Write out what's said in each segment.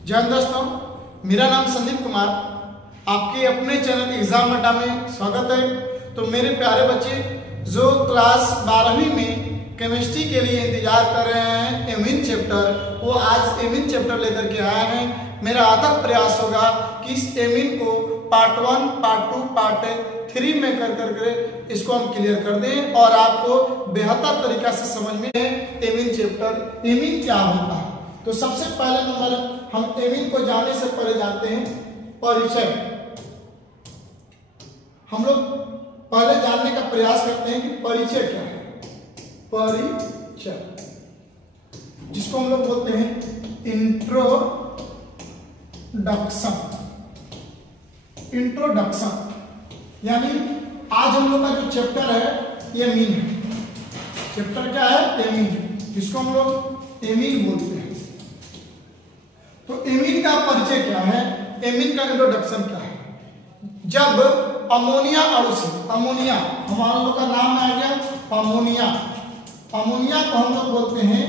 जय हिंद दोस्तों, मेरा नाम संदीप कुमार, आपके अपने चैनल एग्जाम अड्डा में स्वागत है। तो मेरे प्यारे बच्चे जो क्लास 12वीं में केमिस्ट्री के लिए इंतजार कर रहे हैं एमीन चैप्टर, वो आज एमीन चैप्टर लेकर के आए हैं। मेरा अथक प्रयास होगा कि इस एमीन को पार्ट 1, पार्ट 2, पार्ट 3 में कर इसको हम क्लियर कर दें और आपको बेहतर तरीका से समझ में एमीन चैप्टर एमीन क्या होता है। तो सबसे पहले नंबर हम एमीन को जानने से पहले जानते हैं परिचय। हम लोग पहले जानने का प्रयास करते हैं कि परिचय क्या है। परिचय जिसको हम लोग बोलते हैं इंट्रोडक्शन, यानी आज हम लोग का जो चैप्टर है ये एमीन है। चैप्टर क्या है? एमीन, जिसको हम लोग एमीन बोलते हैं। तो एमीन का परिचय क्या है, एमीन का इंट्रोडक्शन क्या है? जब अमोनिया अणु से, अमोनिया हमारा लोग का नाम आ गया अमोनिया, अमोनिया को हम लोग बोलते हैं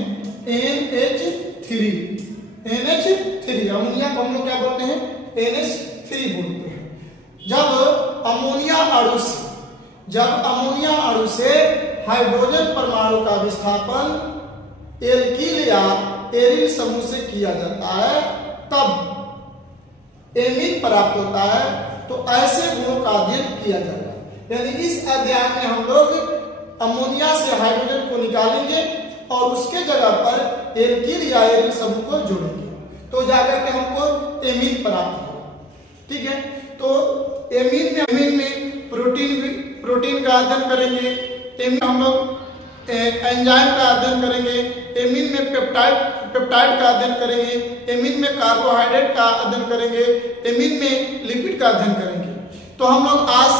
NH3, अमोनिया को हम लोग क्या बोलते हैं? NH3 बोलते हैं। जब अमोनिया अणु से हाइड्रोजन परमाणु का विस्थापन एल्किल या एरिल समूह से किया जाता है तब एमीन प्राप्त होता है। तो ऐसे गुणों का अध्ययन किया जाएगा, यानी इस अध्याय में हम लोग अमोनिया से हाइड्रोजन को निकालेंगे और उसके जगह पर एल्किल या एरिल समूह को जोड़ेंगे, तो जाकर के हमको एमीन प्राप्त होगा। ठीक है, तो एमीन में प्रोटीन का अध्ययन करेंगे, एमीन हम लोग एंजाइम का अध्ययन करेंगे, एमीन में पेप्टाइड का अध्ययन करेंगे, एमीन में कार्बोहाइड्रेट का अध्ययन करेंगे, एमीन में लिपिड का अध्ययन करेंगे। तो हम लोग आज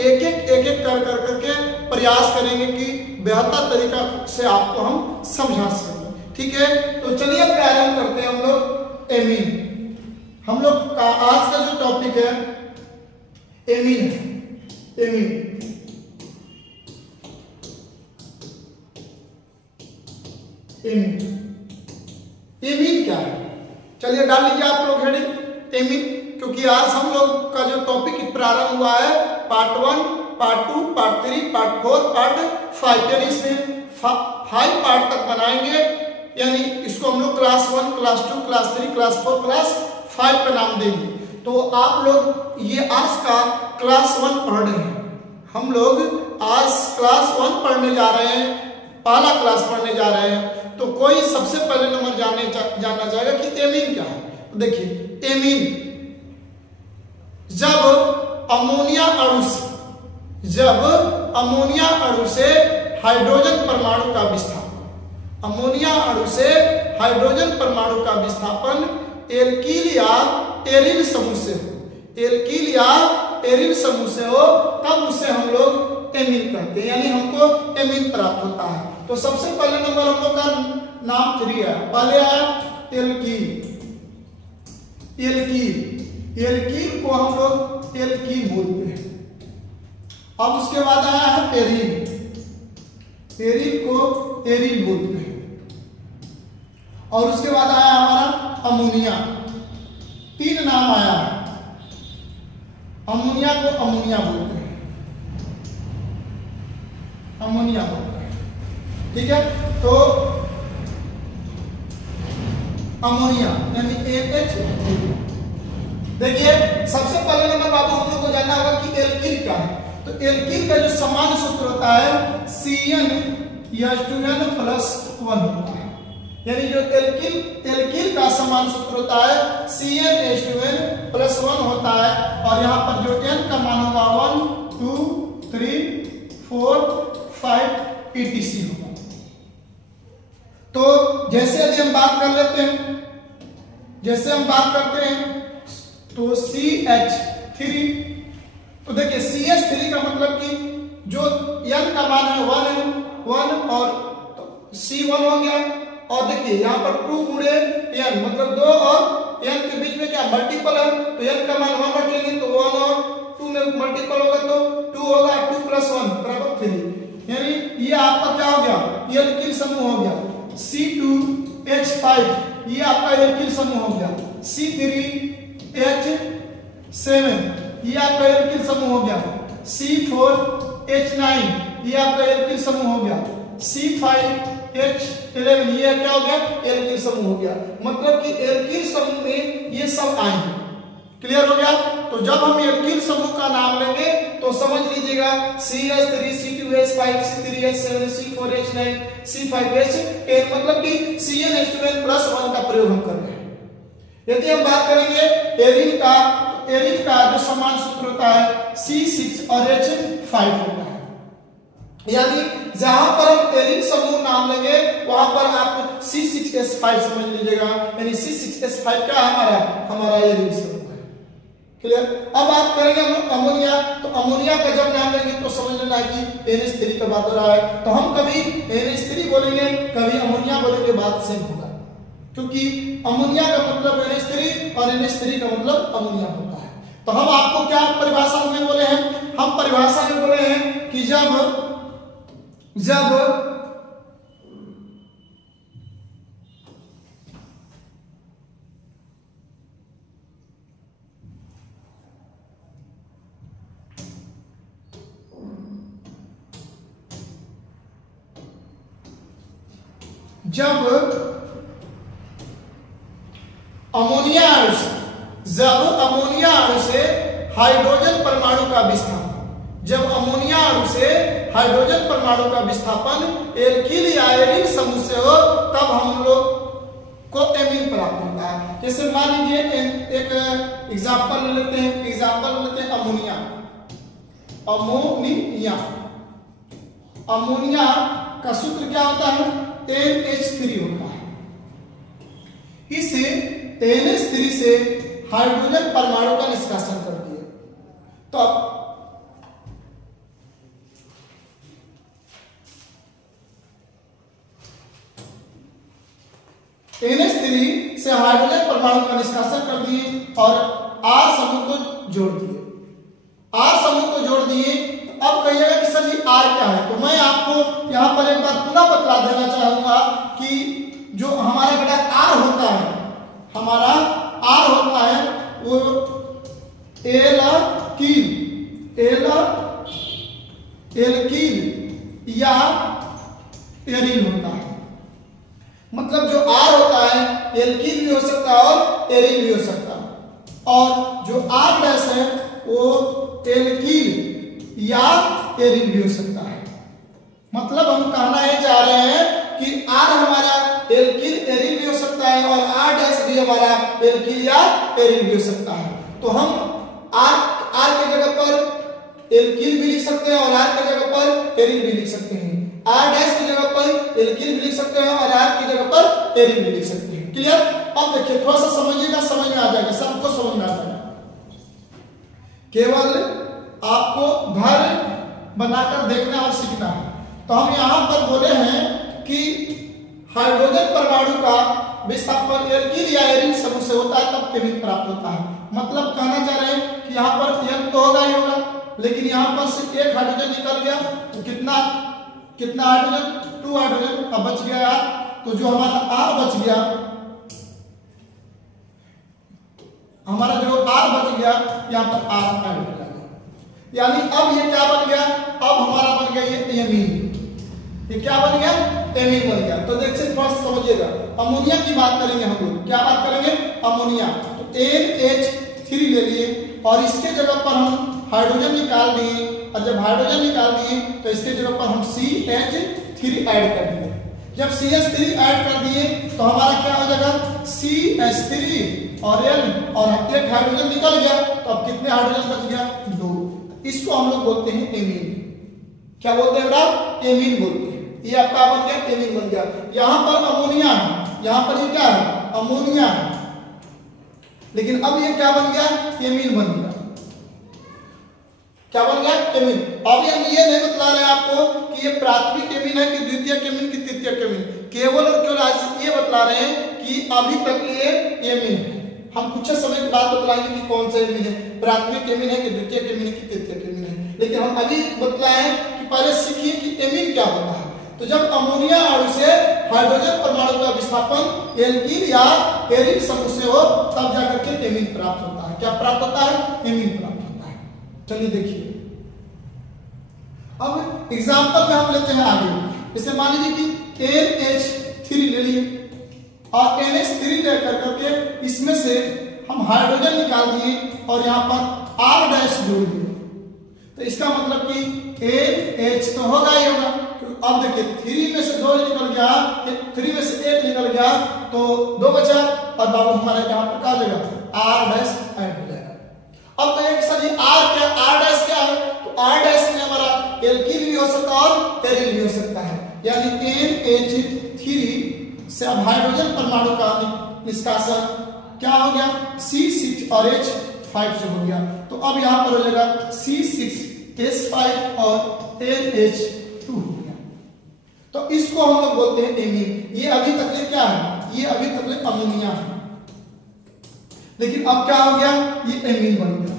एक एक करके प्रयास करेंगे कि बेहतर तरीका से आपको हम समझा सकें। ठीक है, तो चलिए प्रारंभ करते हैं हम लोग एमीन। हम लोग का आज का जो टॉपिक है एमीन है। एमीन क्या है? चलिए डाल लीजिए आप लोग हेडिंग एमीन, क्योंकि आज हम लोग का जो टॉपिक प्रारंभ हुआ है part 1, part 2, part 3, part 4, part 5, यानी इसमें 5 पार्ट तक बनाएंगे। यानी इसको हम लोग class 1, class 2, class 3, class 4, class 5 का नाम देंगे। तो आप लोग ये आज का क्लास 1 पढ़ रहे हैं, हम लोग आज क्लास 1 पढ़ने जा रहे हैं, पहला क्लास पढ़ने जा रहे हैं। तो कोई सबसे पहले नंबर जानना चाहेगा कि एमीन क्या है। तो देखिए एमीन, जब अमोनिया अणु से हाइड्रोजन परमाणु का विस्थापन, अमोनिया अणु से हाइड्रोजन परमाणु का विस्थापन एल्किल या एरिल समूह से हो, एल्किल या एरिल समूह से हो, तब उसे हम लोग एमीन कहते हैं, यानी हमको एमीन प्राप्त होता है। तो सबसे पहले नंबर हम लोग का नाम 3 है। पहले आया एल्कील को हम लोग एल्कील बोलते हैं। अब उसके बाद आया है एरिल को एरिल बोलते हैं। और उसके बाद आया हमारा अमोनिया। 3 नाम आया है। अमोनिया को अमोनिया बोलते हैं, अमोनिया बोलते हैं। ठीक है, तो अमोनिया यानी NH3। देखिए सबसे पहले नंबर बाबू हम लोग को जानना होगा कि एल्किल क्या है। तो एल्किल का जो सामान्य सूत्र होता है CnH2n+1 होता है, यानी जो एल्किल का सामान्य सूत्र होता है CnH2n+1 होता है। और यहाँ पर जो n का मान होगा 1, 2, 3, 4, 5 etc होगा। तो जैसे यदि हम बात कर लेते हैं, जैसे हम बात करते हैं तो CH3, तो देखिए CH3 का मतलब कि जो n का मान है 1 और तो C1 हो गया। और देखिए यहाँ पर 2 गुणे n मतलब 2 और n के बीच में क्या मल्टीपल है, तो n का मान 1 रखेंगे तो 1 और 2 में मल्टीपल होगा तो 2 होगा, 2 + 1 = 3, यानी ये आपका क्या हो गया? एल्किल समूह हो गया। C2H5 ये आपका एल्किल समूह हो गया। C3H7 ये आपका एल्किल समूह हो गया। C4H9 ये आपका एल्किल समूह हो गया। C5H11 ये क्या हो गया? एल्किल समूह हो गया। मतलब कि एल्किल समूह में ये सब आएंगे। क्लियर हो गया? तो जब हम एल्किल समूह का नाम लेंगे तो समझ लीजिएगा CH3 C2H5 C3H7 C4H9 C5H10 मतलब कि CnH2n+1 का प्रयोग हम कर रहे हैं। यदि हम बात करेंगे एरिन का, तो एरिन का जो समान सूत्र होता है C6 और H5 होता है। यानी जहां पर हम एरिन समूह नाम लेंगे वहां पर आप C6H5 समझ लीजिएगा। यानी C6H5 क्या हमारा एरिन समूह। क्लियर? अब बात करेंगे हम लोग अमोनिया। तो अमोनिया का जब नाम लेंगे तो समझ लेना कि NH3 का बात हो रहा है। तो हम कभी NH3 बोलेंगे, कभी अमोनिया बोलेंगे, बात सेम होगा, क्योंकि अमोनिया का मतलब NH3 और NH3 का मतलब अमोनिया होता है। तो हम आपको क्या परिभाषा में बोले हैं? हम परिभाषा में बोले हैं कि जब अमोनिया अणु से हाइड्रोजन परमाणु का विस्थापन, जब अमोनिया अणु से हाइड्रोजन परमाणु का विस्थापन एल्किल या एरिन समूह से हो तब हम लोग को एमीन प्राप्त होता है। जैसे मान लीजिए एक एग्जांपल लेते हैं अमोनिया। अमोनिया का सूत्र क्या होता है? NH3 होता है। इस NH3 से हाइड्रोजन परमाणु का निष्कासन कर दिए तो NH3 से हाइड्रोजन परमाणु का निष्कासन कर दिए और R समूह को जोड़ दिए। तो अब कहिएगा कि सर जी R क्या है? तो मैं आपको यहां पर एक बार पुनः बतला देना चाहूंगा कि जो हमारा बेटा R होता है वो एल्किल या एरिन होता है। मतलब जो R होता है एल्किल भी हो सकता है और एरिन भी हो सकता है, और जो R डैश है वो एल्किल या एरिन भी हो सकता है। मतलब हम कहना ये चाह रहे हैं कि R हमारा एल्किल एरिन भी हो सकता है और R डैश भी हमारा एल्किल या एरिन भी हो सकता है। तो हम R के जगह पर एल्किल भी लिख सकते हैं और R के जगह पर एरिन भी लिख सकते हैं। R डैश की जगह पर एल्किल भी लिख सकते हैं और R की जगह पर एरिन भी लिख सकते हैं। क्लियर? अब देखिए थोड़ा सा समझिएगा, समझ में आ जाएगा, सबको समझ में आ जाएगा। केवल आपको घर बनाकर देखना और सीखना है। तो हम यहां पर बोले हैं कि हाइड्रोजन परमाणु का विस्थापन एल्किल या एरिन समूह से होता है तब एमीन प्राप्त होता है। मतलब कहना चाह रहे हैं कि यहाँ पर N तो होगा ही होगा, लेकिन यहाँ पर सिर्फ एक हाइड्रोजन निकल गया तो कितना हाइड्रोजन? 2 हाइड्रोजन अब बच गया यार। तो जो हमारा R बच गया, यहाँ पर R ऐड हो जाएगा। यानी अब ये क्या बन गया? अब हमारा बन गया ये एमीन। ये क्या बन गया? एमीन बन गया। तो देखिए थोड़ा सा समझिएगा, अमोनिया की बात करेंगे हम लोग। क्या बात करेंगे? अमोनिया। तो NH3 ले लिए और इसके जगह पर हम हाइड्रोजन निकाल दिए, और जब हाइड्रोजन निकाल दिए तो इसके जगह पर हम CH3 ऐड कर दिए। जब CH3 ऐड कर दिए तो हमारा क्या हो जाएगा? CH3 और N और एक हाइड्रोजन निकल गया तो अब कितने हाइड्रोजन बच गया? 2। इसको हम लोग बोलते हैं एमीन। क्या बोलते हैं बेटा? एमीन बोलते हैं। ये आपका बन गया एमीन बन गया। यहां पर अमोनिया है, यहां पर ये क्या है? अमोनिया है, लेकिन अब ये क्या बन गया? एमीन बन गया। क्या बन गया? एमीन। अभी हम ये नहीं बता रहे हैं आपको कि ये प्राथमिक एमीन है कि द्वितीयक एमीन कि तृतीयक एमीन, केवल और केवल आज ये बता रहे हैं कि अभी तक ये एमीन है। हम कुछ समय के बाद बतलाएंगे कि कौन सा एमीन है, प्राथमिक एमीन है कि द्वितीयक एमीन है कि तृतीयक एमीन है, लेकिन हम अभी बतलाए हैं कि पहले सीखिए कि एमीन क्या होता है। तो जब अमोनिया अणु से हाइड्रोजन परमाणु का विस्थापन एल्किल या एरिन समूह से हो तब जाकर प्राप्त होता है। क्या प्राप्त होता है? एमीन प्राप्त होता है। चलिए देखिए, अब एग्जाम्पल में हम लेते हैं आगे। जैसे मान लीजिए कि NH3 ले लिए और NH3 लेकर करके इसमें से हम हाइड्रोजन निकाल दिए और यहाँ पर R डैश जोड़ दिए, तो इसका मतलब कि NH तो होगा ही होगा। अब देखिए 3 में से 2 निकल गया, 3 में से 1 निकल गया तो 2 बचा, और बाबू हमारे यहाँ पर क्या देगा? R डैश ऐड हो जाएगा। अब कहेंगे सर ये R क्या, R डैश क्या है? तो R डैश में हमारा एल्कीन भी हो सकता है और एरिल भी हो सकता है, यानी NH3 से अब हाइड्रोजन परमाणु का निष्कासन क्या हो गया? C6 और H5 से हो गया। तो अब यहाँ पर हो जाएगा C6H5 और NH2 हो गया। तो इसको हम लोग बोलते हैं एमीन। ये अभी तक ले क्या है? ये अभी तक ले अमोनिया है, लेकिन अब क्या हो गया? ये एमीन बन गया।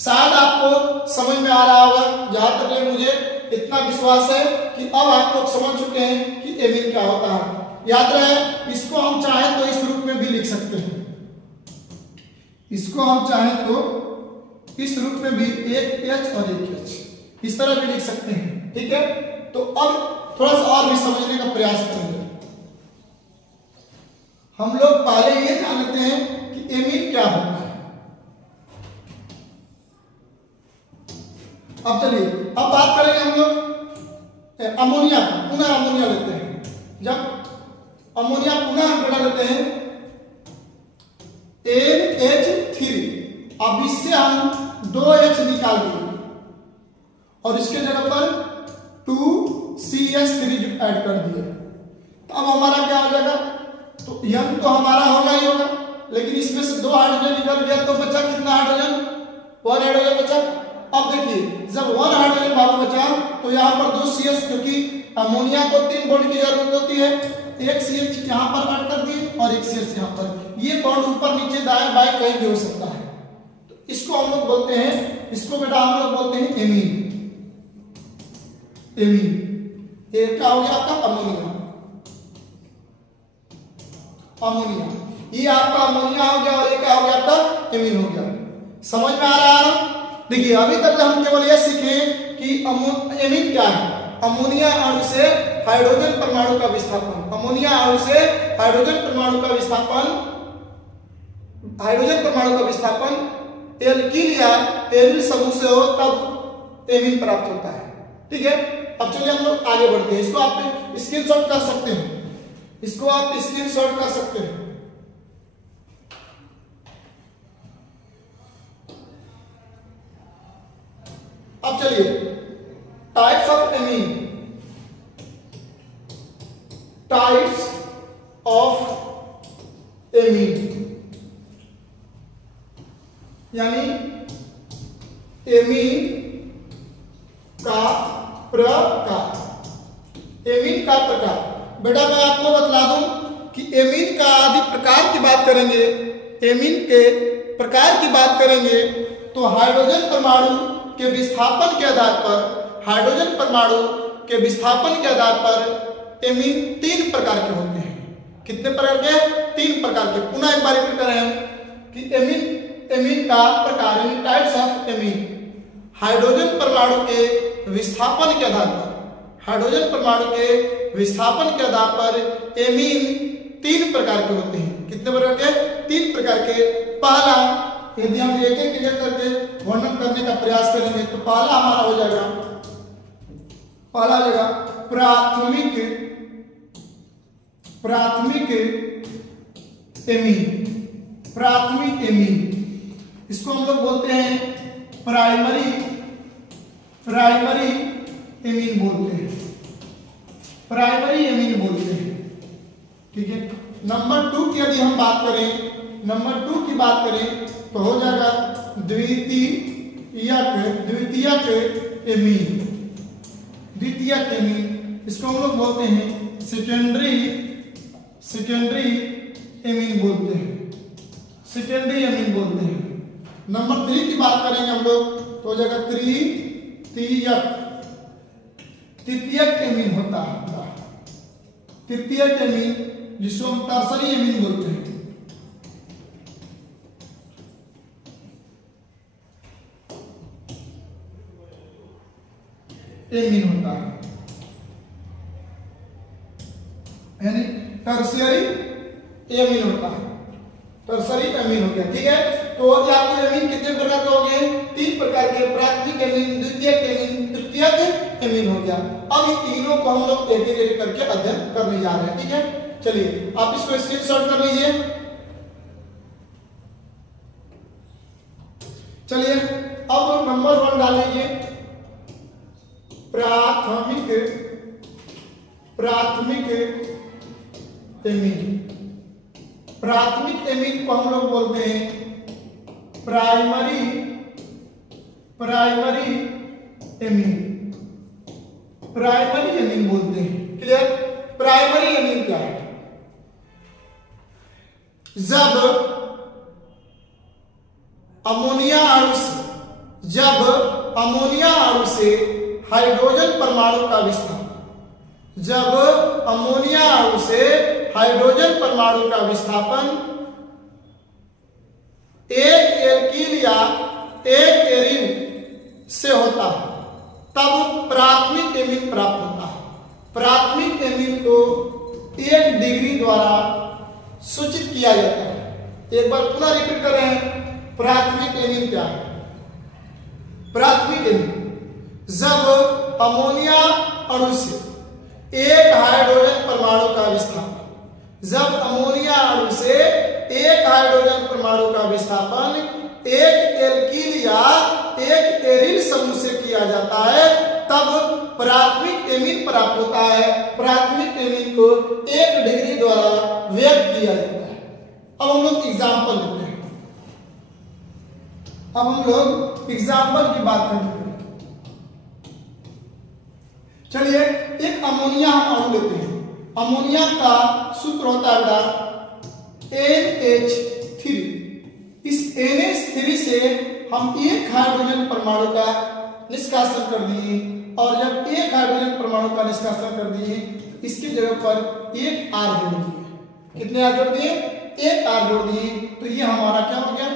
शायद आपको समझ में आ रहा होगा, जहां तक ले मुझे इतना विश्वास है कि अब आप लोग समझ चुके हैं कि एमीन क्या होता है। याद रहे, इसको हम चाहें तो इस रूप में भी लिख सकते हैं, इसको हम चाहें तो इस रूप में भी एक H और एक H इस तरह भी लिख सकते हैं। ठीक है, तो अब थोड़ा सा और भी समझने का प्रयास करेंगे। हम लोग पहले ये जान लेते हैं कि एमीन क्या होता है। अब चलिए, अब बात करेंगे हम लोग अमोनिया, पुनः अमोनिया लेते हैं। जब अमोनिया पुनः हम बेटा लेते हैं NH3, अब इससे हम 2H निकाल दिए और इसके जगह पर 2CH3 ऐड कर दिए, तो अब हमारा क्या हो जाएगा? तो यम तो हमारा होगा ही होगा, लेकिन इसमें से 2 हाइड्रोजन निकल गया तो बचा कितना हाइड्रोजन? 1 हाइड्रोजन बचा। अब देखिए, जब 1 हाइड्रोजन बाबू बचा तो यहाँ पर 2 CH, क्योंकि अमोनिया को 3 बॉन्ड की जरूरत होती है, एक CH यहाँ पर ऐड कर दिए और एक CH यहाँ पर। ये बॉन्ड ऊपर नीचे दाएं बाएं कहीं भी हो सकता है, तो इसको हम लोग बोलते हैं, इसको बेटा हम लोग बोलते हैं एमीन। एमीन ये क्या हो गया आपका? अमोनिया। अमोनिया, ये आपका अमोनिया हो गया और ये क्या हो गया आपका? एमीन हो गया। समझ में आ रहा है ना? देखिए, अभी तक हम केवल यह सीखे कि एमीन क्या है। अमोनिया अणु से हाइड्रोजन परमाणु का विस्थापन, अमोनिया अणु से हाइड्रोजन परमाणु का विस्थापन, हाइड्रोजन परमाणु का विस्थापन एल्कीन या एरिल समूह से हो तब एमीन प्राप्त होता है। ठीक है, अब चलिए हम लोग आगे बढ़ते हैं। इसको आप स्क्रीनशॉट कर सकते हैं, इसको आप स्क्रीनशॉट कर सकते हैं। अब चलिए, types of amine, types of amine, यानी एमीन का प्रकार। एमीन का प्रकार, बेटा मैं आपको बतला दूं कि एमीन का आदि प्रकार की बात करेंगे, एमीन के प्रकार की बात करेंगे तो हाइड्रोजन परमाणु के विस्थापन के आधार पर, हाइड्रोजन परमाणु के विस्थापन के आधार पर एमीन 3 प्रकार के होते हैं। कितने प्रकार के? 3 प्रकार के। पुनः एक बार रिपीट कर रहे हैं कि एमीन का प्रकार, टाइप्स ऑफ एमीन, हाइड्रोजन परमाणु के विस्थापन के आधार पर, हाइड्रोजन परमाणु के विस्थापन के आधार पर एमीन 3 प्रकार के होते हैं। कितने प्रकार के? 3 प्रकार के। पहला, यदि हम एक एक करके वर्णन करने का प्रयास करेंगे तो पहला हमारा हो जाएगा, पहला हो जाएगा प्राथमिक एमीन। प्राथमिक एमीन, इसको हम लोग बोलते हैं प्राइमरी एमीन बोलते हैं, प्राइमरी एमीन बोलते हैं। ठीक है, नंबर 2 की यदि हम बात करें, नंबर 2 की बात करें तो हो जाएगा द्वितीयक एमीन। द्वितीयक एमीन, इसको हम लोग बोलते हैं सेकेंडरी एमीन बोलते हैं, सेकेंडरी एमीन बोलते हैं। नंबर 3 की बात करेंगे हम लोग तो हो जाएगा तृतीयक एमीन होता है, तृतीयक एमीन जिसको हम टर्सरी एमीन बोलते हैं। एमीन होता है, यानी टर्शियरी एमीन होता है, टर्शियरी एमीन हो गया। ठीक है, तो आपके एमीन कितने प्रकार के हो गए? 3 प्रकार के, प्राथमिक एमीन, द्वितीयक एमीन, तृतीयक एमीन हो गया। अब इन तीनों को हम लोग एक एक करके अध्ययन करने जा रहे हैं। ठीक है, चलिए आप इसको स्क्रीनशॉट कर लीजिए। चलिए अब नंबर 1 डालेंगे, प्राथमिक एमीन। प्राथमिक एमीन को हम लोग बोलते हैं प्राइमरी एमीन, प्राइमरी एमीन बोलते हैं। क्लियर? प्राइमरी एमीन क्या है? जब अमोनिया अणु से हाइड्रोजन परमाणु का विस्थापन, जब अमोनिया अणु से हाइड्रोजन परमाणु का विस्थापन एक एल्कीन या एक एरीन से होता है, तब प्राथमिक एमीन प्राप्त होता है। प्राथमिक एमीन को 1 डिग्री द्वारा सूचित किया जाता है। एक बार पुनः रिपीट कर रहे हैं, प्राथमिक एमीन क्या है? प्राथमिक एमीन जब अमोनिया अणु से एक हाइड्रोजन परमाणु का विस्थापन, जब अमोनिया अणु से एक हाइड्रोजन परमाणु का विस्थापन एक एल्कीन या एक एरिल समूह से किया जाता है, तब प्राथमिक एमीन प्राप्त होता है। प्राथमिक एमीन को 1 डिग्री द्वारा व्यक्त किया जाता है। अब हम लोग एग्जाम्पल लेते हैं, अब हम लोग एग्जाम्पल की बात करते हैं। चलिए एक अमोनिया हम अणु लेते हैं। अमोनिया का सूत्र होता है NH3। इस NH3 से हम एक हाइड्रोजन परमाणु का निष्कासन कर दिए, और जब एक हाइड्रोजन परमाणु का निष्कासन कर दिए, इसकी जगह पर एक R जोड़ दिए। कितने R जोड़ दिए? एक R जोड़ दिए, तो ये हमारा क्या हो गया?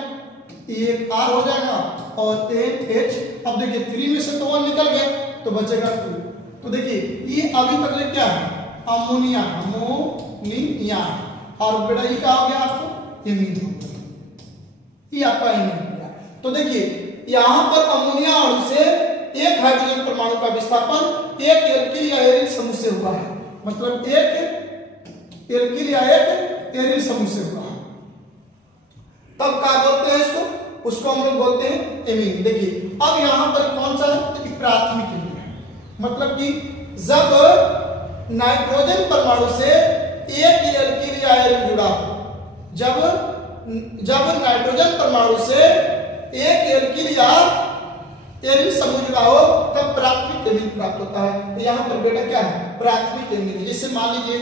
एक R हो जाएगा, और NH, अब देखिए 3 में से तो 1 निकल गया, तो बचेगा 2। तो देखिए ये अभी तक ले क्या है? अमोनिया, अमोनिया, और बेटा ये क्या हो गया आपको? एमीन हो गया, ये आपका एमीन हो गया। तो देखिए यहां पर अमोनिया अणु से एक हाइड्रोजन परमाणु का विस्थापन एक एल्किल या एरिल समूह से हुआ है, मतलब एक एल्किल या एक एरिल समूह से हुआ है, तब क्या बोलते हैं इसको? उसको हम लोग बोलते हैं एमीन। देखिए अब यहां पर कौन सा है? प्राथमिक एमीन, मतलब कि जब नाइट्रोजन परमाणु से एक एल्कीन या एरिन जुड़ा हो, जब नाइट्रोजन परमाणु से एक एल्कीन या एरिन समूह जुड़ा हो, तब प्राथमिक एमीन प्राप्त होता है। तो यहाँ पर बेटा क्या है? प्राथमिक एमीन। जैसे मान लीजिए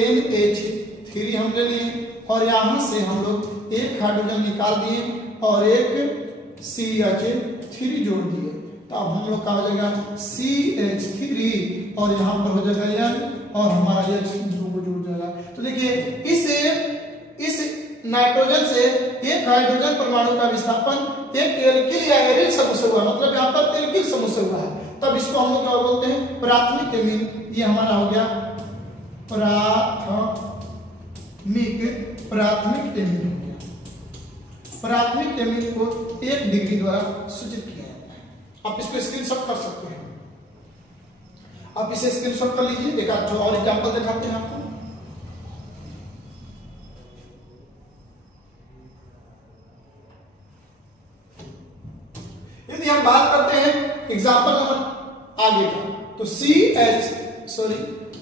NH3 हम ले लिए, और यहां से हम लोग एक हाइड्रोजन निकाल दिए और एक CH3 जोड़ दिए, तो अब हम लोग का हो जाएगा CH3, और यहाँ पर हो जाएगा N, और हमारा ये दो जुड़ जाएगा। तो देखिए इस नाइट्रोजन से एक हाइड्रोजन परमाणु का विस्थापन एक एल्किल या एरिल समूह से हुआ, मतलब यहाँ पर एल्किल समूह से हुआ है, तब इसको हम लोग क्या बोलते हैं? प्राथमिक एमीन। ये हमारा हो गया प्राथमिक एमीन हो गया। प्राथमिक एमीन को 1 डिग्री द्वारा सूचित किया जाता है। आप इसको स्क्रीनशॉट कर सकते हैं, आप इसे स्क्रीनशॉट कर लीजिए। एक आध और एग्जांपल दिखाते हैं आपको। यदि हम बात करते हैं एग्जांपल नंबर आगे का, तो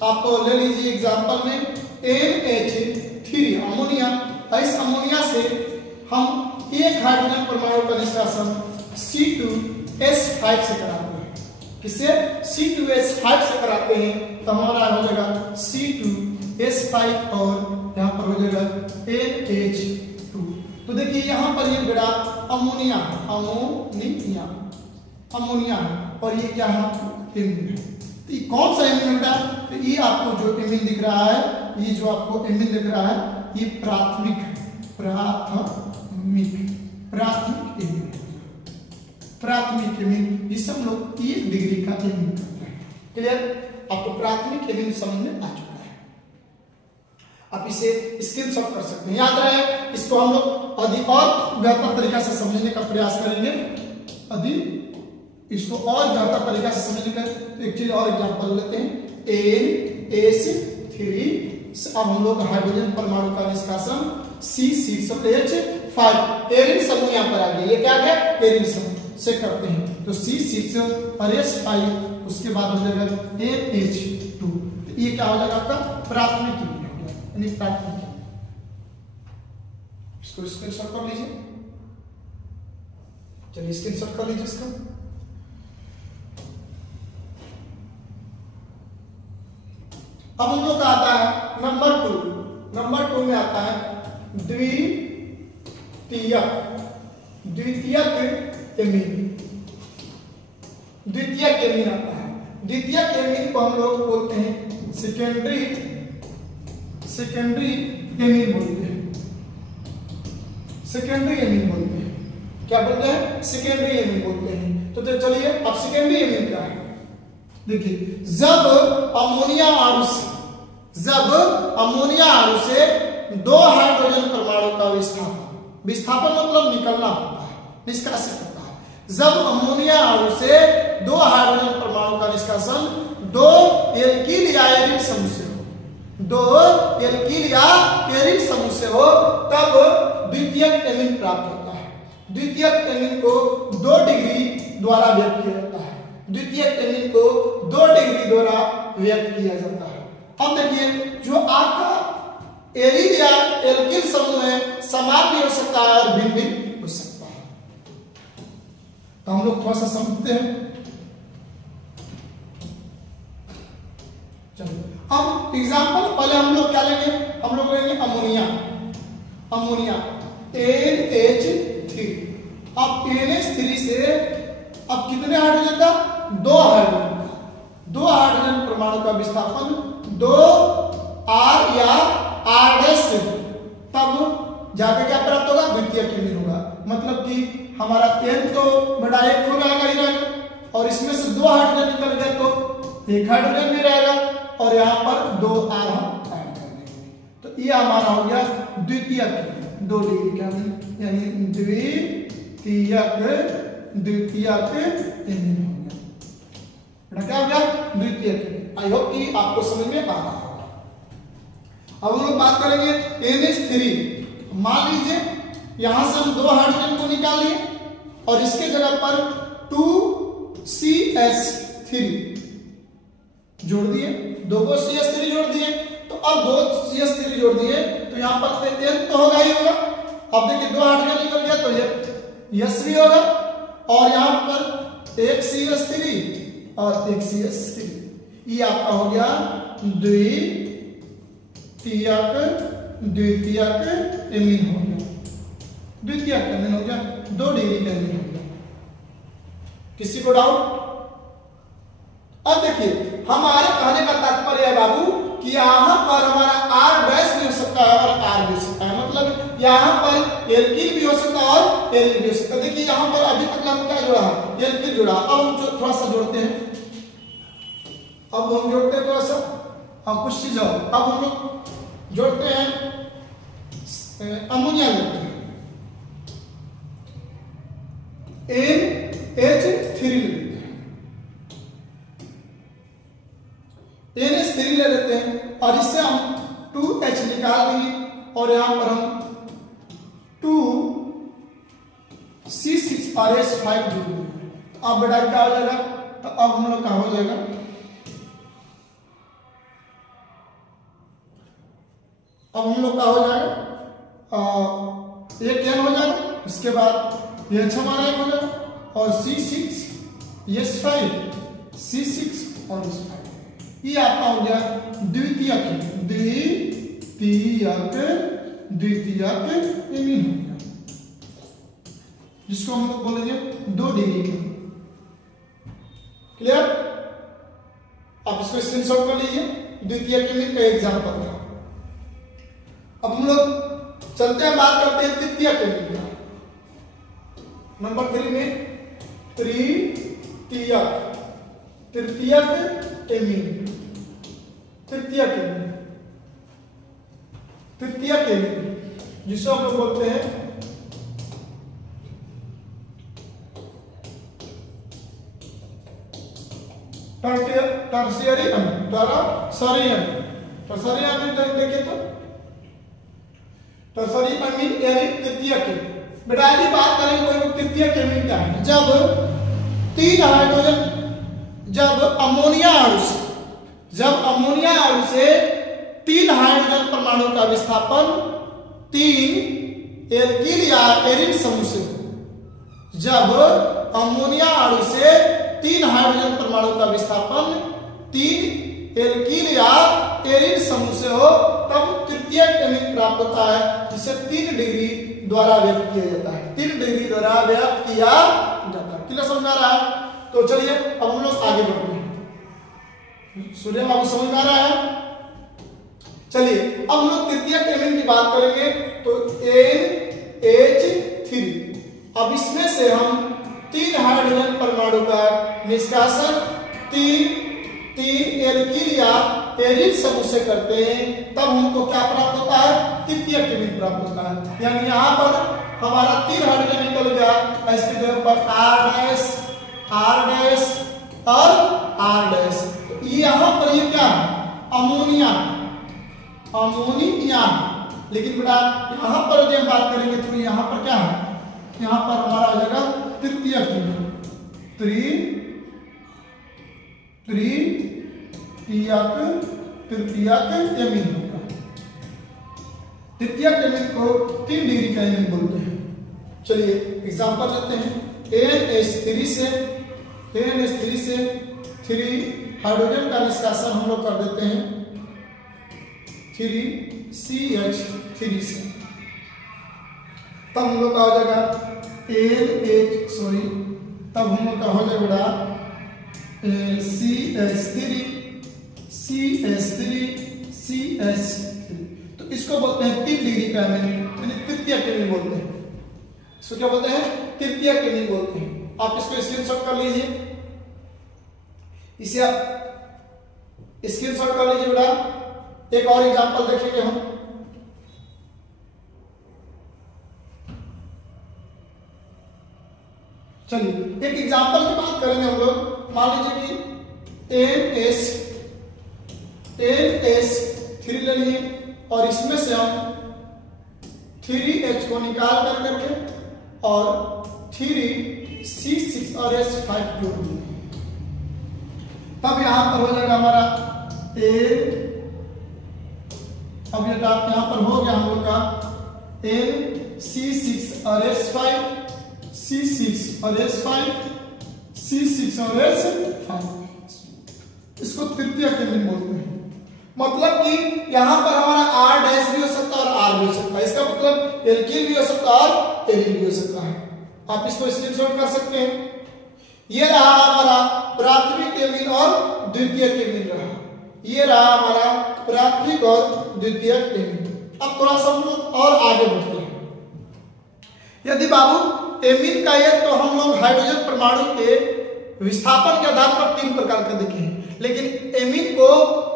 आप ले लीजिए एग्जांपल में NH3 अमोनिया। इस अमोनिया से हम एक हाइड्रोजन परमाणु का निष्कासन C2H5 से कराते हैं। किससे? C2H5 से कराते हैं, तो हमारा हो जाएगा C2H5, और यहाँ पर हो जाएगा NH2। तो देखिए यहाँ पर ये बेटा अमोनिया है, और ये क्या है? एमीन है। तो ये कौन सा एमीन बेटा? तो ये आपको जो एमीन दिख रहा है, ये जो आपको एमीन दिख रहा है, ये प्राथमिक एमीन, प्राथमिक एमीन। इसे हम लोग 1 डिग्री का एमीन करते हैं। क्लियर? आपको प्राथमिक एमीन समझ में आ चुका है। आप इसे स्क्रीनशॉट कर सकते हैं। याद रहे, इसको हम लोग अधिक और बेहतर तरीका से समझने का प्रयास करेंगे। इसको और बेहतर तरीका से समझने का एक चीज और एग्जांपल लेते हैं। NH3। अब हम लोग हाइड्रोजन परमाणु का निष्कासन C6H5 एरिन समूह यहाँ पर आ गया। ये क्या है? एरिन समूह से करते हैं। तो C6 और H5 उसके बाद हो जाएगा NH2। तो ये क्या हो जाएगा? आपका प्राथमिक एमीन हो गया, यानी प्राथमिक। इसको स्क्रीनशॉट कर लीजिए। चलिए स्क्रीनशॉट कर लीजिए इसको। अब हम लोग का आता है नंबर 2। नंबर 2 में आता है द्वितीयक एमीन। द्वितीयक एमीन आता है। द्वितीयक एमीन को हम लोग बोलते हैं सेकेंडरी एमीन बोलते हैं। सेकेंडरी एमीन बोलते हैं। क्या बोलते हैं? सेकेंडरी एमीन बोलते हैं। तो चलिए, अब सेकेंडरी एमीन क्या है? देखिए, जब अमोनिया अणु से 2 हाइड्रोजन परमाणु का विस्थापन मतलब निकलना होता है, निष्कासित होता है। जब अमोनिया अणु से 2 हाइड्रोजन परमाणु का निष्कासन 2 एल्किल या एरिन समूह से हो, 2 एल्किल या एरिन समूह से हो, तब द्वितीयक एमीन प्राप्त होता है। द्वितीयक एमीन को 2 डिग्री द्वारा व्यक्त किया जाता है। द्वितीयक एमीन को 2 डिग्री द्वारा व्यक्त किया जाता है। अब देखिए, जो आपका एरिन या एल्किल समूह है समान भी हो सकता है और भिन्न भी हो सकता है। तो हम लोग थोड़ा सा समझते हैं। चलो, अब एग्जांपल पहले हम लोग क्या लेंगे? हम लोग लेंगे अमोनिया NH3। अब NH3 से अब कितने हाइड्रोजन का? 2 हाइड्रोजन का। 2 हाइड्रोजन परमाणु का विस्थापन 2 R या R' से, तब जाके क्या प्राप्त होगा? द्वितीयक एमीन होगा। मतलब कि हमारा N तो बड़ा 1 हो रहेगा ही रहेगा, और इसमें से 2 हाइड्रोजन निकल गए तो 1 हाइड्रोजन भी रहेगा, और यहाँ पर 2 R हम ऐड कर देंगे। तो ये हमारा हो गया द्वितीयक, 2 डिग्री का, यानी द्वितीयक एमीन हो गया। क्या हो गया? द्वितीयक। आई होप कि आपको समझ में आ रहा होगा। अब हम लोग बात करेंगे NH3। मान लीजिए यहां से हम 2 हाइड्रोजन को निकाल लिए और इसके जगह पर 2CH3 जोड़ दिए, 2 को CH3 जोड़ दिए। तो अब 2 CH3 जोड़ दिए तो यहां पर N तो होगा ही होगा। अब देखिए 2 हाइड्रोजन निकल गया तो ये S भी होगा, और यहां पर 1 CH3 और 1 CH3। ये आपका हो गया द्वितीयक एमीन हो गया। द्वितीयक एमीन हो गया, 2 डिग्री का एमीन हो गया। किसी को डाउट? अब देखिए, हमारे कहने का तात्पर्य है बाबू कि यहाँ पर हमारा R' भी हो सकता है और R भी हो सकता है। मतलब यहाँ पर एल्किल भी हो सकता है और एरिन भी हो सकता है। देखिए यहाँ पर अभी तक हम क्या जोड़ा है? एल्किल जोड़ा। अब हम थोड़ा सा जोड़ते हैं। अब हम जोड़ते हैं थोड़ा सा, कुछ चीज। अब हम लोग जोड़ते हैं, अमोनिया लेते हैं, NH3 ले लेते हैं, NH3 ले लेते हैं, और इससे हम 2H निकाल देंगे, और यहां पर हम 2C6 और H5 जोड़ देंगे। अब बेटा क्या हो जाएगा? तो अब हम लोग क्या हो जाएगा? अब हम लोग का हो जाएगा एक N हो जाएगा, इसके बाद ये H हमारा एक हो जाएगा, और C6 H5 C6 और H5। ये आपका हो गया द्वितीयक एमीन हो गया, जिसको हम लोग बोलेंगे 2 डिग्री का। क्लियर? आप इसको स्क्रीनशॉट कर लीजिए। द्वितीयक एमीन का एग्जांपल था। अब हम लोग चलते हैं, बात करते हैं तृतीयक एमीन का। नंबर 3 में तृतीयक एमीन, तृतीयक एमीन, तृतीयक एमीन जिसे हम लोग बोलते हैं टर्शियरी अमीन, टर्शरी अमीन। टर्शरी अमीन देखें तो टर्शरी अमीन यानी तृतीयक एमीन। बेटा यदि बात करें कोई तृतीयक एमीन क्या है, जब तीन हाइड्रोजन, जब अमोनिया अणु से तीन हाइड्रोजन परमाणु का विस्थापन तीन एल्किल या एरिन समूह से, जब अमोनिया अणु से तीन हाइड्रोजन परमाणु का विस्थापन तीन एल्किल या एरिन समूह से हो, तब तृतीयक एमीन प्राप्त होता है, जिसे 3 डिग्री द्वारा व्यक्त किया जाता है। 3 डिग्री द्वारा व्यक्त किया जाता है। क्लियर समझ आ रहा है? तो चलिए अब हम लोग आगे बढ़ते हैं। सूर्य बाबू समझ में आ रहा है? चलिए अब हम लोग तृतीयक एमीन की बात करेंगे तो NH3। अब इसमें से हम 3 हाइड्रोजन परमाणु का निष्कासन तीन एल्किल या एरिन समूह से करते हैं, तब हमको क्या प्राप्त होता है? तृतीयक एमीन प्राप्त होता है। यानी यहाँ पर हमारा 3 हाइड्रोजन निकल गया, इसके जगह पर R डैश और R डैश। यहाँ पर ये क्या है? अमोनिया, लेकिन बेटा यहाँ पर जब बात करेंगे तो यहाँ पर क्या है? यहाँ पर हमारा हो जाएगा तृतीयक एमीन, तृतीयक एमीन होगा। तृतीयक एमीन को 3 डिग्री का एमीन बोलते हैं। चलिए एग्जांपल लेते हैं। NH3 से 3 हाइड्रोजन का निष्कासन हम लोग कर देते हैं 3CH3 से, तब हम लोग का हो जाएगा तब हम लोग का हो जाएगा CH3। तो इसको बोलते हैं 3 डिग्री का एमीन, तृतीयक एमीन बोलते हैं। इसको क्या बोलते हैं? तृतीयक एमीन बोलते हैं। आप इसको स्क्रीनशॉट कर लीजिए, इसे आप स्क्रीनशॉट कर लीजिए बेटा। एक और एग्जांपल देखेंगे हम। चलिए एक एग्जांपल की बात करेंगे हम लोग। मान लीजिए कि NH3 ले लिए और इसमें से हम 3H को निकाल करके और 3C6 और H5 जोड़ दिए, तब यहां पर हो जाएगा हमारा अब ये यहां पर हो गया हम लोग का NC6 और H5, C6 और H5, C6 और H5। इसको तृतीयक एमीन बोलते हैं। मतलब कि यहां पर हमारा R डैश भी हो सकता है और R भी हो सकता है। इसका मतलब एल्किल भी हो सकता है और एरिन भी हो सकता है। आप इसको स्क्रीनशॉट कर सकते हैं। ये रहा हमारा प्राथमिक एमीन और द्वितीयक एमीन रहा। ये रहा हमारा प्राथमिक और द्वितीयक एमीन। अब थोड़ा सा हम लोग और आगे बढ़ते हैं। यदि बाबू एमीन का ये तो हम लोग हाइड्रोजन परमाणु के विस्थापन के आधार पर 3 प्रकार का देखे हैं, लेकिन एमीन को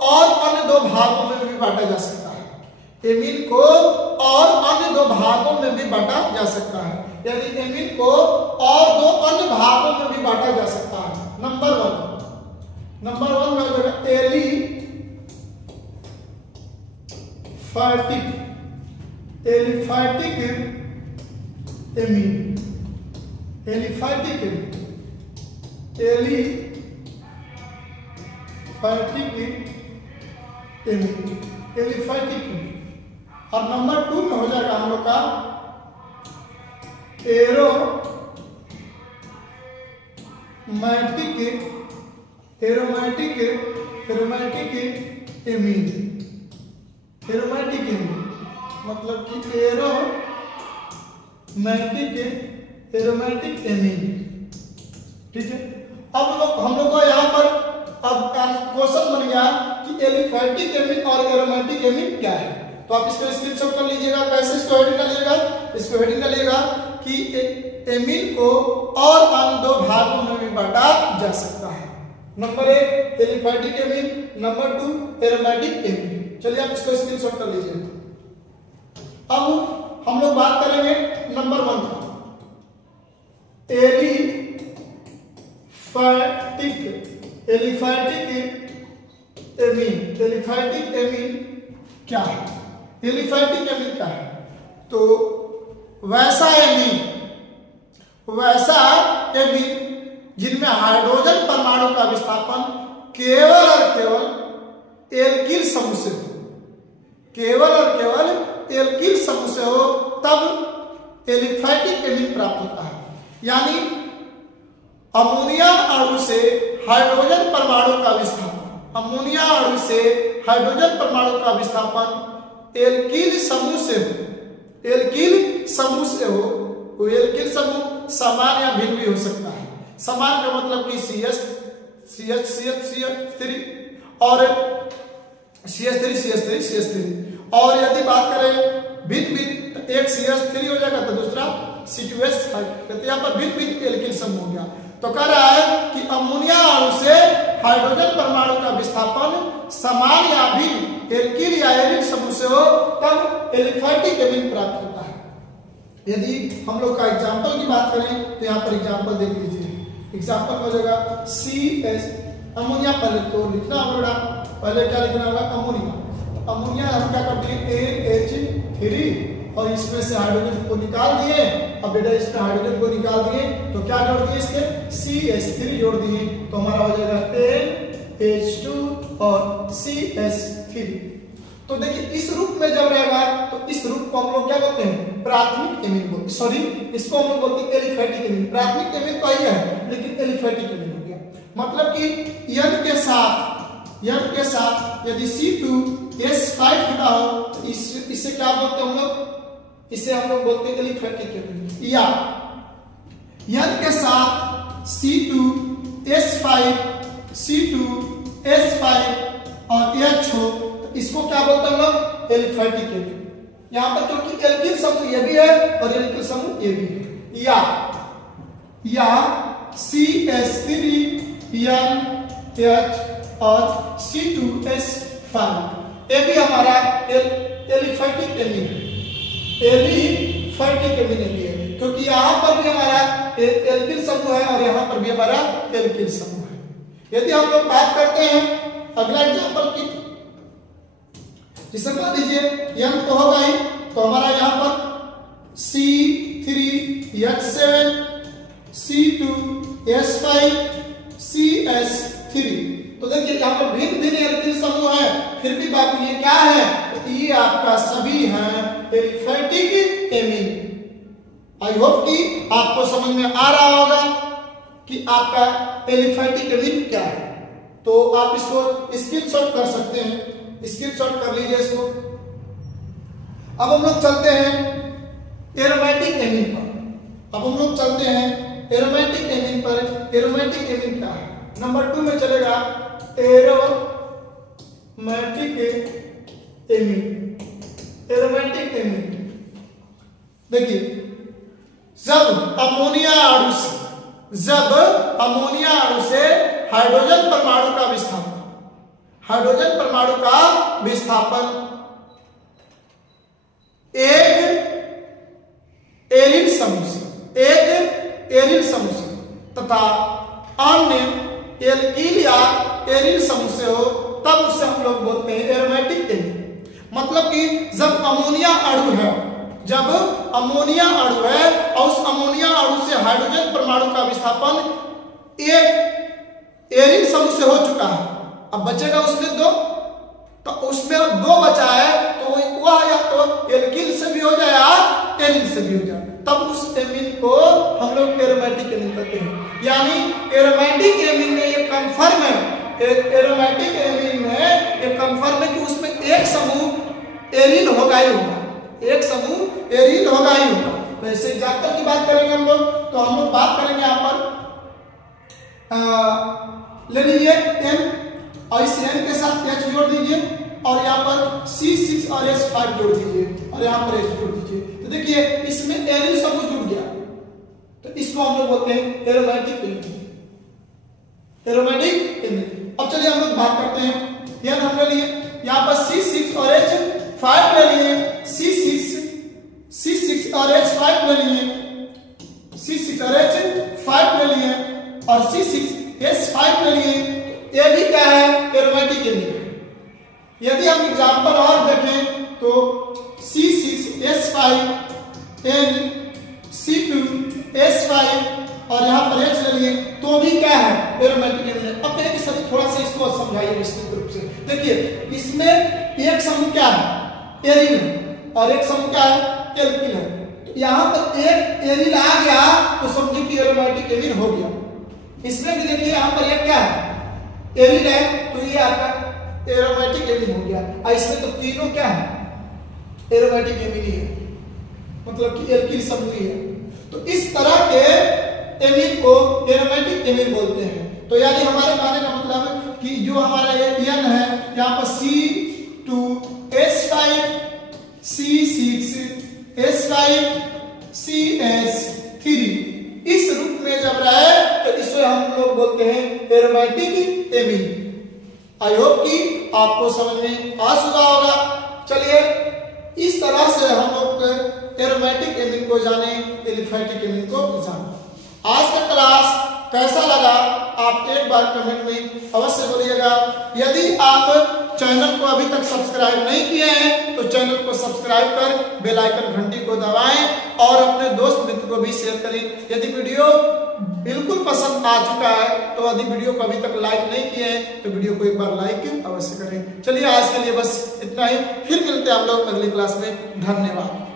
और अन्य 2 भागों में भी बांटा जा सकता है। एमीन को और अन्य 2 भागों में भी बांटा जा सकता है। यदि एमीन को और 2 अन्य भागों में भी बांटा जा सकता है। नंबर 1 में हो जाएगा एलिफैटिक एमीन। Aliphatic amine. और नंबर 2 में हो जाएगा हम लोग का एरोमैटिक एमीन। मतलब कि एरोमैटिक एमीन। ठीक है। अब हम लोग को यहाँ पर अब क्वेश्चन बन गया कि एलिफैटिक एमीन और एरोमैटिक एमीन क्या है। तो आप इसको स्क्रीनशॉट कर लीजिएगा। कैसे इसको हेडिंग डालिएगा? इसको हेडिंग डालिएगा कि एमीन को और अन्य 2 भागों में भी बांटा जा सकता है। Number 1 aliphatic amine, number 2 aromatic amine. चलिए आप इसको स्क्रीनशॉट कर लीजिए। अब हम लोग बात करेंगे नंबर 1 का, एलिफैटिक एमीन। एलिफैटिक एमीन क्या है? एलिफैटिक एमीन क्या है? तो वैसा एमीन जिनमें हाइड्रोजन परमाणु का विस्थापन केवल और केवल एल्किल समूह से हो, केवल और केवल एल्किल समूह से हो, तब एलिफैटिक एमीन प्राप्त होता है। यानी अमोनिया अणु से हाइड्रोजन परमाणु का विस्थापन, अमोनिया अणु से हाइड्रोजन परमाणु का विस्थापन एल्किल समूह से हो, एल्किल समूह से हो। वो एल्किल समूह समान या भिन्न भी हो सकता है। समान का मतलब कि CH3 और CH3 और यदि बात करें भिन्न, एक CH3 हो जाएगा तो दूसरा C2S, यहाँ पर भिन्न एल्किल समूह हो गया। तो कह रहा है कि अमोनिया अणु से हाइड्रोजन परमाणु का विस्थापन समान या भिन्न एल्किल या एरिल समूह से हो, तब एलिफैटिक एमीन प्राप्त होता है। यदि हम लोग का एग्जांपल की बात करें तो यहाँ पर एग्जांपल देख लीजिए। एग्जांपल हो जाएगा CS, अमोनिया पहले तो लिखना होगा, पहले क्या लिखना होगा? अमोनिया। अमोनिया हम क्या करते हैं? AH3 और इसमें से हाइड्रोजन को निकाल दिए। अब बेटा इसमें हाइड्रोजन को निकाल दिए तो क्या जोड़ दिए? इसके CH3 जोड़ दिए तो हमारा हो जाएगा NH2 और CH3। तो देखिए इस रूप में जब रहेगा तो इस रूप को हम लोग क्या बोलते हैं? प्राथमिक एमीन बोलते, सॉरी इसको हम लोग बोलते हैं एलिफैटिक एमीन। प्राथमिक एमीन तो ही है लेकिन एलिफैटिक एमीन हो गया। मतलब कि N के साथ यदि C2S5 जुड़ा हो तो इसे क्या बोलते हैं हम लोग? इसे हम लोग बोलते हैं एलिफैटिक एमीन। या N के साथ C2S5 और H हो तो इसको क्या बोलते हैं हम लोग? Aliphatic amine. यहाँ पर क्योंकि एल्किल समूह ये भी है और एल्किल समूह ये भी है। या CH3NH और C2S5 ये भी हमारा एलिफैटिक एमीन है। एलिफैटिक एमीन भी है क्योंकि यहाँ पर भी हमारा एल्किल समूह है और यहाँ पर भी हमारा एल्किल समूह है। यदि हम लोग बात करते हैं अगला एग्जांपल की, जिसे मान लीजिए N तो होगा ही, तो हमारा यहाँ पर C3H7 C2S5 CS3। तो देखिए यहाँ पर भिन्न एल्किल समूह है, फिर भी बात ये क्या है? तो ये आपका सभी है एलिफैटिक एमीन। आई होप कि आपको समझ में आ रहा होगा कि आपका एलिफैटिक एमीन क्या है। तो आप इसको स्क्रीनशॉट कर सकते हैं, स्क्रीनशॉट कर लीजिए इसको। अब हम लोग चलते हैं एरोमेटिक एमीन पर। अब हम लोग चलते हैं एरोमेटिक एमीन पर। एरोमेटिक एमीन क्या है? नंबर 2 में चलेगा एरोमेटिक एमीन। एरोमेटिक एमीन देखिए जब अमोनिया अणु से हाइड्रोजन परमाणु का विस्थापन एक एरिल समूह से तथा अन्य एल्किल या एरिल समूह से हो, तब उसे हम लोग बोलते हैं एरोमेटिक एमीन। मतलब कि जब अमोनिया अणु है और उस अमोनिया अणु से हाइड्रोजन परमाणु का विस्थापन एक एरिल समूह से हो चुका है, अब बचेगा उसमें 2, तो उसमें 2 बचा है तो वह या तो एल्किल से भी हो जाए या एरिल से भी हो जाए, तब उस एमीन को हम लोग एरोमेटिक एमीन कहते हैं। यानी एरोमेटिक एमीन में ये कंफर्म है, एरोमेटिक एमीन में ये कंफर्म है कि उसमें एक समूह एरिल होगा ही होगा, एक समूह एरिल होगा ही होगा। तो ऐसे एग्जांपल की बात करेंगे हम लोग, तो हम लोग बात करेंगे यहाँ पर ले लीजिए N और इस N के साथ H जोड़ दीजिए और यहाँ पर C6 और S5 जोड़ दीजिए और यहाँ पर H जोड़ दीजिए। तो देखिए इसमें एरिल समूह जुड़ गया, तो इसको हम लोग बोलते हैं एरोमेटिक एमीन। एरोमेटिक भाग करते हैं। N हमने लिए, यहाँ पर C6 और H5 ले लिए, C6 और H5 ले लिए, C6 और H5 ले लिए और C6H5 ले लिए। ये भी क्या है, एरोमेटिक एमीन है। यदि हम एग्जांपल और देखें तो C6H5 N C2H5 और यहाँ पर H ले लिए तो भी क्या है, एरोमेटिक एमीन है। अब देखिए सभी थोड़ा सा इसको समझाइए विस्तृत रूप से। देखिए इसमें एक समूह क्या है, एरिल है और एक समूह क्या है, एल्किल है। तो यहाँ पर एक एरिल आ गया तो समझिए कि एरोमेटिक एमीन हो गया। इसमें भी देखिए यहाँ पर एक क्या है, एरिल है तो ये आपका एरोमेटिक एमीन हो गया। और इसमें तो तीनों क्या है, एरोमेटिक एमीन ही है, मतलब कि एल्किल समूह है। तो इस तरह के एमीन को एरोमेटिक एमीन बोलते हैं। तो यानी हमारे कहने का मतलब कि जो हमारा ये N है, यहाँ पर C2H5 C6H5 CH3 इस रूप में जब रहे तो इसे हम लोग बोलते हैं एरोमेटिक एमीन। आई होप कि आपको समझ में आ चुका होगा। चलिए इस तरह से हम लोग एरोमेटिक एमीन को जाने, एलिफेटिक एमीन को जाने। आज का क्लास कैसा लगा आप एक बार कमेंट में अवश्य बोलिएगा। यदि आप चैनल को अभी तक सब्सक्राइब नहीं किए हैं तो चैनल को सब्सक्राइब कर बेल आइकन घंटी को दबाएं और अपने दोस्त मित्र को भी शेयर करें। यदि वीडियो बिल्कुल पसंद आ चुका है तो यदि वीडियो को अभी तक लाइक नहीं किए हैं तो वीडियो को एक बार लाइक अवश्य करें। चलिए आज के लिए बस इतना ही, फिर मिलते हैं हम लोग अगली क्लास में। धन्यवाद।